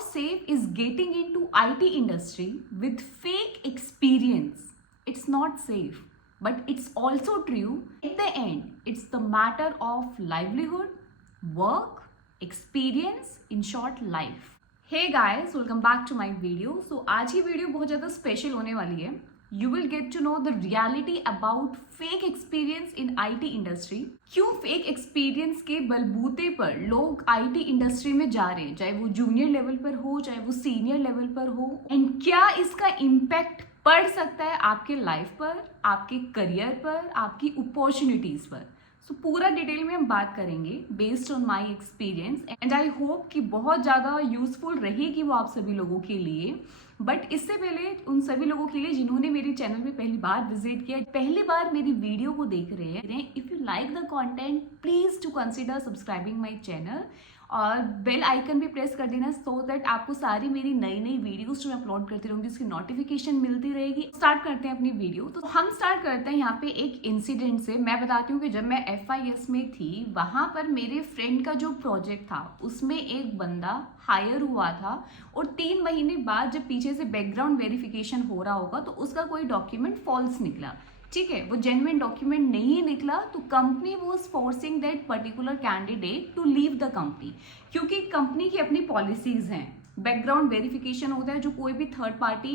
safe is getting into IT industry with fake experience. It's not safe, but it's also true. At the end, it's the matter of livelihood, work, experience, in short life. Hey guys, welcome back to my video. So आज की video बहुत ज़्यादा special होने वाली है. You will get to know the reality about fake experience in IT industry. क्यों fake experience के बलबूते पर लोग IT इंडस्ट्री में जा रहे हैं, चाहे वो जूनियर लेवल पर हो, चाहे वो सीनियर लेवल पर हो, एंड क्या इसका इम्पैक्ट पड़ सकता है आपके लाइफ पर, आपके करियर पर, आपकी अपॉर्चुनिटीज पर. सो पूरा डिटेल में हम बात करेंगे based on my experience, and I hope कि बहुत ज़्यादा यूजफुल रहेगी वो आप सभी लोगों के लिए. बट इससे पहले उन सभी लोगों के लिए जिन्होंने मेरे चैनल पे पहली बार विजिट किया, पहली बार मेरी वीडियो को देख रहे हैं, if you like the content please to consider subscribing my channel और बेल आइकन भी प्रेस कर देना सो दैट आपको सारी मेरी नई नई वीडियोस जो मैं अपलोड करती रहूँगी उसकी नोटिफिकेशन मिलती रहेगी. स्टार्ट करते हैं अपनी वीडियो. तो हम स्टार्ट करते हैं यहाँ पे एक इंसिडेंट से. मैं बताती हूँ कि जब मैं FIS में थी वहाँ पर मेरे फ्रेंड का जो प्रोजेक्ट था उसमें एक बंदा हायर हुआ था और 3 महीने बाद जब पीछे से बैकग्राउंड वेरिफिकेशन हो रहा होगा तो उसका कोई डॉक्यूमेंट फॉल्स निकला. ठीक है, वो जेन्युइन डॉक्यूमेंट नहीं निकला तो company was forcing that particular candidate to leave the company, क्योंकि कंपनी की अपनी पॉलिसीज हैं. बैकग्राउंड वेरिफिकेशन होता है जो कोई भी थर्ड पार्टी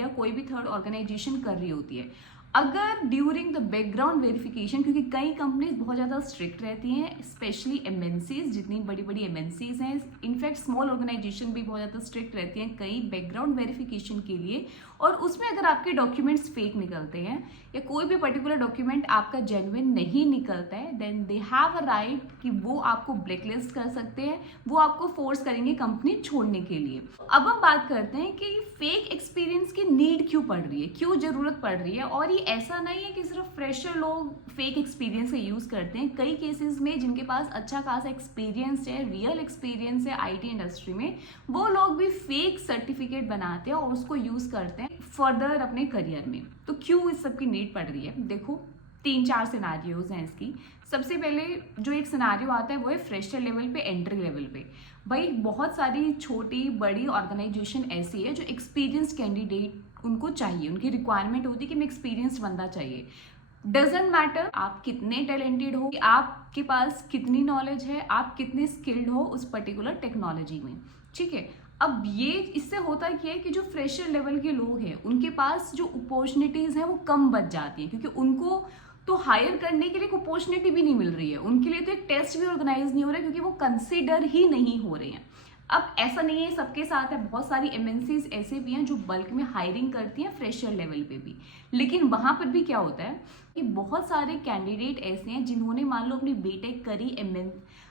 या कोई भी थर्ड ऑर्गेनाइजेशन कर रही होती है. अगर ड्यूरिंग द बैकग्राउंड वेरिफिकेशन, क्योंकि कई कंपनीज बहुत ज़्यादा स्ट्रिक्ट रहती हैं, स्पेशली MNCs, जितनी बड़ी बड़ी MNCs हैं, इनफैक्ट स्मॉल ऑर्गेनाइजेशन भी बहुत ज़्यादा स्ट्रिक्ट रहती हैं कई बैकग्राउंड वेरिफिकेशन के लिए. और उसमें अगर आपके डॉक्यूमेंट्स फेक निकलते हैं या कोई भी पर्टिकुलर डॉक्यूमेंट आपका जेन्युइन नहीं निकलता है, then they have a right कि वो आपको ब्लैकलिस्ट कर सकते हैं, वो आपको फोर्स करेंगे कंपनी छोड़ने के लिए. अब हम बात करते हैं कि फेक एक्सपीरियंस की नीड क्यों पड़ रही है, क्यों जरूरत पड़ रही है. और ये ऐसा नहीं है कि सिर्फ फ्रेशर लोग फेक एक्सपीरियंस का यूज करते हैं. कई केसेस में जिनके पास अच्छा खासा एक्सपीरियंस है, रियल एक्सपीरियंस है IT इंडस्ट्री में, वो लोग भी फेक सर्टिफिकेट बनाते हैं और उसको यूज करते हैं फर्दर अपने करियर में. तो क्यों इस सब की नीड पड़ रही है, देखो 3-4 सिनारियोज हैं इसकी. सबसे पहले जो एक सिनारियो आता है वो है फ्रेशर लेवल पे, एंट्री लेवल पे. भाई बहुत सारी छोटी बड़ी ऑर्गेनाइजेशन ऐसी है जो एक्सपीरियंस्ड कैंडिडेट उनको चाहिए, उनकी रिक्वायरमेंट होती है कि मैं एक्सपीरियंस्ड बंदा चाहिए. डजेंट मैटर आप कितने टैलेंटेड हो, आपके पास कितनी नॉलेज है, आप कितने स्किल्ड हो उस पर्टिकुलर टेक्नोलॉजी में. ठीक है, अब ये इससे होता क्या है कि जो फ्रेशर लेवल के लोग हैं उनके पास जो अपॉर्चुनिटीज़ हैं वो कम बच जाती हैं, क्योंकि उनको तो हायर करने के लिए अपॉर्चुनिटी भी नहीं मिल रही है, उनके लिए तो एक टेस्ट भी ऑर्गेनाइज नहीं हो रहा है क्योंकि वो कंसिडर ही नहीं हो रहे हैं. अब ऐसा नहीं है सबके साथ है, बहुत सारी MNCs ऐसे भी हैं जो बल्क में हायरिंग करती हैं फ्रेशर लेवल पे भी. लेकिन वहाँ पर भी क्या होता है कि बहुत सारे कैंडिडेट ऐसे हैं जिन्होंने मान लो अपनी BTech करी,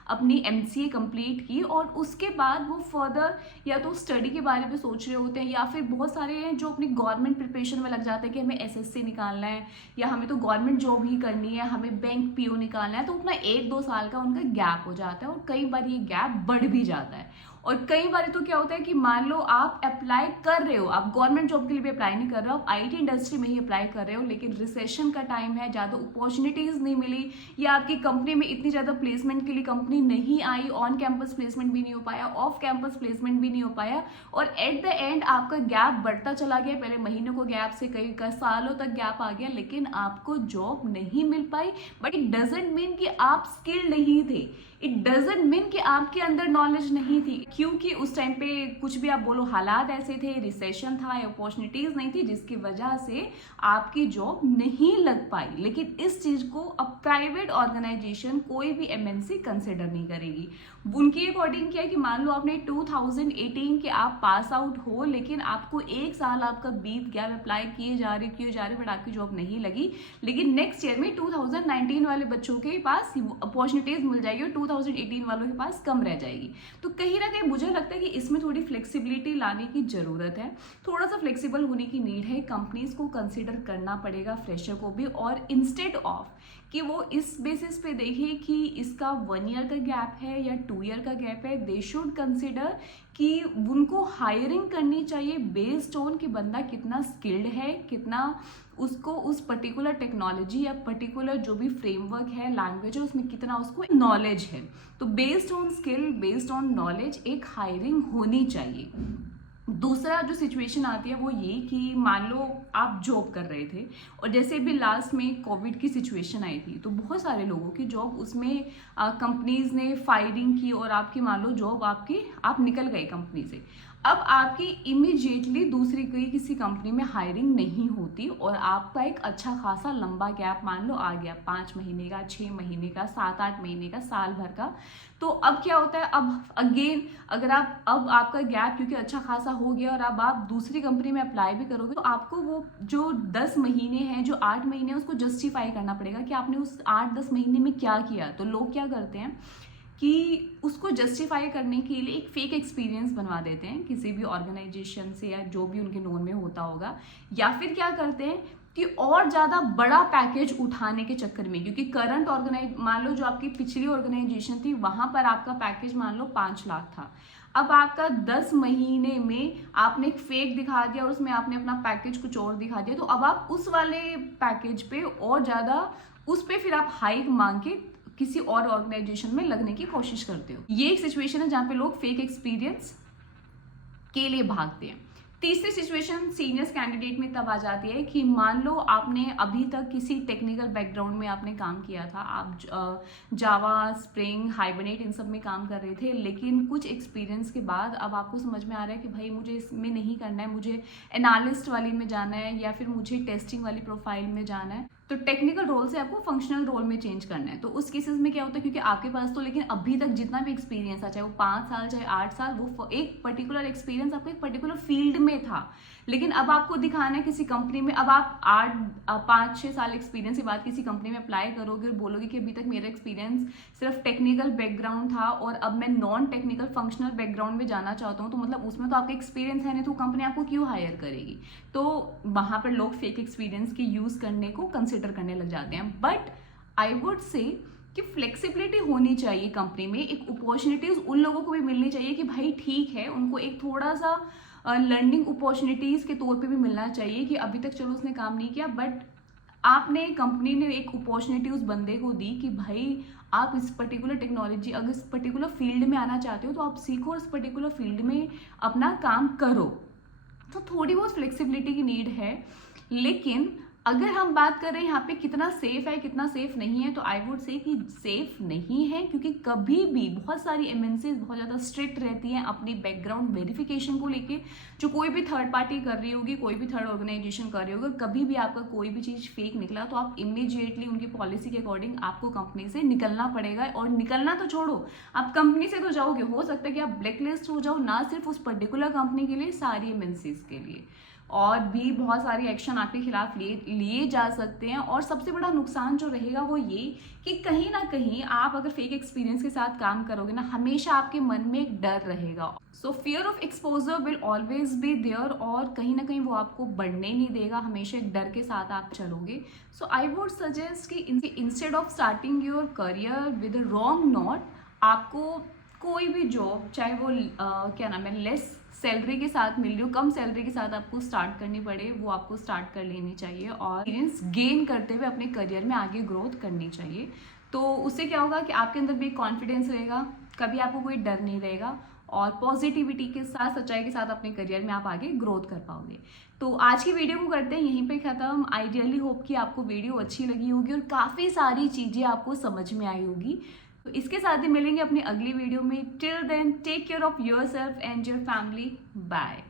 अपनी MCA कंप्लीट की और उसके बाद वो फर्दर या तो स्टडी के बारे में सोच रहे होते हैं, या फिर बहुत सारे हैं जो अपनी गवर्नमेंट प्रिपरेशन में लग जाते हैं कि हमें SSC निकालना है या हमें तो गवर्नमेंट जॉब ही करनी है, हमें बैंक PO निकालना है. तो अपना 1-2 साल का उनका गैप हो जाता है और कई बार ये गैप बढ़ भी जाता है. और कई बार तो क्या होता है कि मान लो आप अप्लाई कर रहे हो, आप गवर्नमेंट जॉब के लिए भी अप्लाई नहीं कर रहे हो, आप IT इंडस्ट्री में ही अप्लाई कर रहे हो, लेकिन रिसेशन का टाइम है, ज़्यादा अपॉर्चुनिटीज़ नहीं मिली या आपकी कंपनी में इतनी ज़्यादा प्लेसमेंट के लिए कंपनी नहीं आई, ऑन कैंपस प्लेसमेंट भी नहीं हो पाया, ऑफ कैंपस प्लेसमेंट भी नहीं हो पाया, और एट द एंड आपका गैप बढ़ता चला गया. पहले महीनों को गैप से कई सालों तक गैप आ गया, लेकिन आपको जॉब नहीं मिल पाई. बट इट डजेंट मीन कि आप स्किल्ड नहीं थे, इट डजेंट मीन कि आपके अंदर नॉलेज नहीं थी, क्योंकि उस टाइम पे कुछ भी आप बोलो हालात ऐसे थे, रिसेशन था, अपॉर्चुनिटीज नहीं थी, जिसकी वजह से आपकी जॉब नहीं लग पाई. लेकिन इस चीज को अब प्राइवेट ऑर्गेनाइजेशन कोई भी MNC कंसिडर नहीं करेगी. उनकी अकॉर्डिंग क्या है कि मान लो आपने 2018 के आप पास आउट हो, लेकिन आपको 1 साल आपका बीत गया, अप्लाई किए जा रहे बट आपकी जॉब नहीं लगी. लेकिन नेक्स्ट ईयर में 2019 वाले बच्चों के पास अपॉर्चुनिटीज मिल जाएगी और 2018 वालों के पास कम रह जाएगी. तो कहीं ना कहीं मुझे लगता है कि इसमें थोड़ी फ्लेक्सिबिलिटी लाने की जरूरत है, थोड़ा सा फ्लेक्सिबल होने की नीड है. कंपनीज को कंसिडर करना पड़ेगा फ्रेशर को भी, और इंस्टेड ऑफ कि वो इस बेसिस पे देखे कि इसका 1 ईयर का गैप है या 2 ईयर का गैप है। दे शुड कंसिडर कि उनको हायरिंग करनी चाहिए बेस्ड ऑन कि बंदा कितना स्किल्ड है, कितना उसको उस पर्टिकुलर टेक्नोलॉजी या पर्टिकुलर जो भी फ्रेमवर्क है, लैंग्वेज है, उसमें कितना उसको नॉलेज है। तो based on skill, based on knowledge एक हायरिंग होनी चाहिए। दूसरा जो सिचुएशन आती है वो ये कि मान लो आप जॉब कर रहे थे और जैसे भी लास्ट में कोविड की सिचुएशन आई थी तो बहुत सारे लोगों की जॉब उसमें कंपनीज ने फायरिंग की और आपकी मान लो जॉब आप निकल गए कंपनी से। अब आपकी इमीडिएटली दूसरी कोई किसी कंपनी में हायरिंग नहीं होती और आपका एक अच्छा खासा लंबा गैप मान लो आ गया, 5 महीने का, 6 महीने का, 7-8 महीने का, साल भर का। तो अब क्या होता है, अब अगेन अगर अब आपका गैप क्योंकि अच्छा खासा हो गया और अब आप दूसरी कंपनी में अप्लाई भी करोगे तो आपको वो जो 10 महीने हैं, जो 8 महीने हैं, उसको जस्टिफाई करना पड़ेगा कि आपने उस 8-10 महीने में क्या किया। तो लोग क्या करते हैं कि उसको जस्टिफाई करने के लिए एक फेक एक्सपीरियंस बनवा देते हैं किसी भी ऑर्गेनाइजेशन से या जो भी उनके नोन में होता होगा, या फिर क्या करते हैं कि और ज़्यादा बड़ा पैकेज उठाने के चक्कर में, क्योंकि करंट मान लो जो आपकी पिछली ऑर्गेनाइजेशन थी वहाँ पर आपका पैकेज मान लो 5 लाख था। अब आपका 10 महीने में आपने एक फेक दिखा दिया और उसमें आपने अपना पैकेज कुछ और दिखा दिया, तो अब आप उस वाले पैकेज पे और ज़्यादा उस पर फिर आप हाइक मांग के किसी और ऑर्गेनाइजेशन में लगने की कोशिश करते हो। ये एक सिचुएशन है जहां पे लोग फेक एक्सपीरियंस के लिए भागते हैं। तीसरी सिचुएशन सीनियर्स कैंडिडेट में तब आ जाती है कि मान लो आपने अभी तक किसी टेक्निकल बैकग्राउंड में आपने काम किया था, आप जावा, स्प्रिंग, हाइबरनेट इन सब में काम कर रहे थे, लेकिन कुछ एक्सपीरियंस के बाद अब आपको समझ में आ रहा है कि भाई मुझे इसमें नहीं करना है, मुझे एनालिस्ट वाली में जाना है या फिर मुझे टेस्टिंग वाली प्रोफाइल में जाना है। तो टेक्निकल रोल से आपको फंक्शनल रोल में चेंज करना है। तो उस केसेस में क्या होता है, क्योंकि आपके पास तो लेकिन अभी तक जितना भी एक्सपीरियंस है, चाहे वो 5 साल चाहे 8 साल, वो एक पर्टिकुलर एक्सपीरियंस आपको एक पर्टिकुलर फील्ड में था, लेकिन अब आपको दिखाना है किसी कंपनी में। अब आप 5-6 साल एक्सपीरियंस के बाद किसी कंपनी में अप्लाई करोगे और बोलोगे कि अभी तक मेरा एक्सपीरियंस सिर्फ टेक्निकल बैकग्राउंड था और अब मैं नॉन टेक्निकल फंक्शनल बैकग्राउंड में जाना चाहता हूँ, तो मतलब उसमें तो आपका एक्सपीरियंस है नहीं, तो कंपनी आपको क्यों हायर करेगी। तो वहां पर लोग फेक एक्सपीरियंस के यूज करने को कंसिडर करने लग जाते हैं। बट आई वुड से कि फ्लेक्सिबिलिटी होनी चाहिए कंपनी में, एक अपॉर्चुनिटीज उन लोगों को भी मिलनी चाहिए कि भाई ठीक है, उनको एक थोड़ा सा लर्निंग अपॉर्चुनिटीज के तौर पे भी मिलना चाहिए कि अभी तक चलो उसने काम नहीं किया, बट आपने कंपनी ने एक अपॉर्चुनिटी उस बंदे को दी कि भाई आप इस पर्टिकुलर टेक्नोलॉजी, अगर इस पर्टिकुलर फील्ड में आना चाहते हो तो आप सीखो और इस पर्टिकुलर फील्ड में अपना काम करो। तो थोड़ी बहुत फ्लेक्सिबिलिटी की नीड है। लेकिन अगर हम बात करें यहाँ पे कितना सेफ है कितना सेफ नहीं है, तो आई वुड से कि सेफ नहीं है, क्योंकि कभी भी बहुत सारी एमएनसीज बहुत ज़्यादा स्ट्रिक्ट रहती हैं अपनी बैकग्राउंड वेरिफिकेशन को लेके। जो कोई भी थर्ड पार्टी कर रही होगी, कोई भी थर्ड ऑर्गेनाइजेशन कर रही होगी, कभी भी आपका कोई भी चीज़ फेक निकला तो आप इमीडिएटली उनकी पॉलिसी के अकॉर्डिंग आपको कंपनी से निकलना पड़ेगा। और निकलना तो छोड़ो, आप कंपनी से तो जाओगे, हो सकता है कि आप ब्लैकलिस्ट हो जाओ, ना सिर्फ उस पर्टिकुलर कंपनी के लिए, सारी एमएनसीज के लिए, और भी बहुत सारी एक्शन आपके खिलाफ लिए जा सकते हैं। और सबसे बड़ा नुकसान जो रहेगा वो ये कि कहीं ना कहीं आप अगर फेक एक्सपीरियंस के साथ काम करोगे ना, हमेशा आपके मन में एक डर रहेगा। So fear of exposure will always be there, और कहीं ना कहीं वो आपको बढ़ने नहीं देगा, हमेशा एक डर के साथ आप चलोगे। सो आई वुड सजेस्ट कि instead of starting your career with a wrong note, आपको कोई भी जॉब, चाहे वो क्या नाम है, लेस सैलरी के साथ मिल रही हो, कम सैलरी के साथ आपको स्टार्ट करनी पड़े, वो आपको स्टार्ट कर लेनी चाहिए और एक्सपीरियंस गेन करते हुए अपने करियर में आगे ग्रोथ करनी चाहिए। तो उससे क्या होगा कि आपके अंदर भी कॉन्फिडेंस रहेगा, कभी आपको कोई डर नहीं रहेगा, और पॉजिटिविटी के साथ, सच्चाई के साथ अपने करियर में आप आगे ग्रोथ कर पाओगे। तो आज की वीडियो को करते हैं यहीं पे ख़त्म। आई रियली होप कि आपको वीडियो अच्छी लगी होगी और काफ़ी सारी चीज़ें आपको समझ में आई होगी। तो इसके साथ ही मिलेंगे अपनी अगली वीडियो में। Till then take care of yourself and your family. Bye.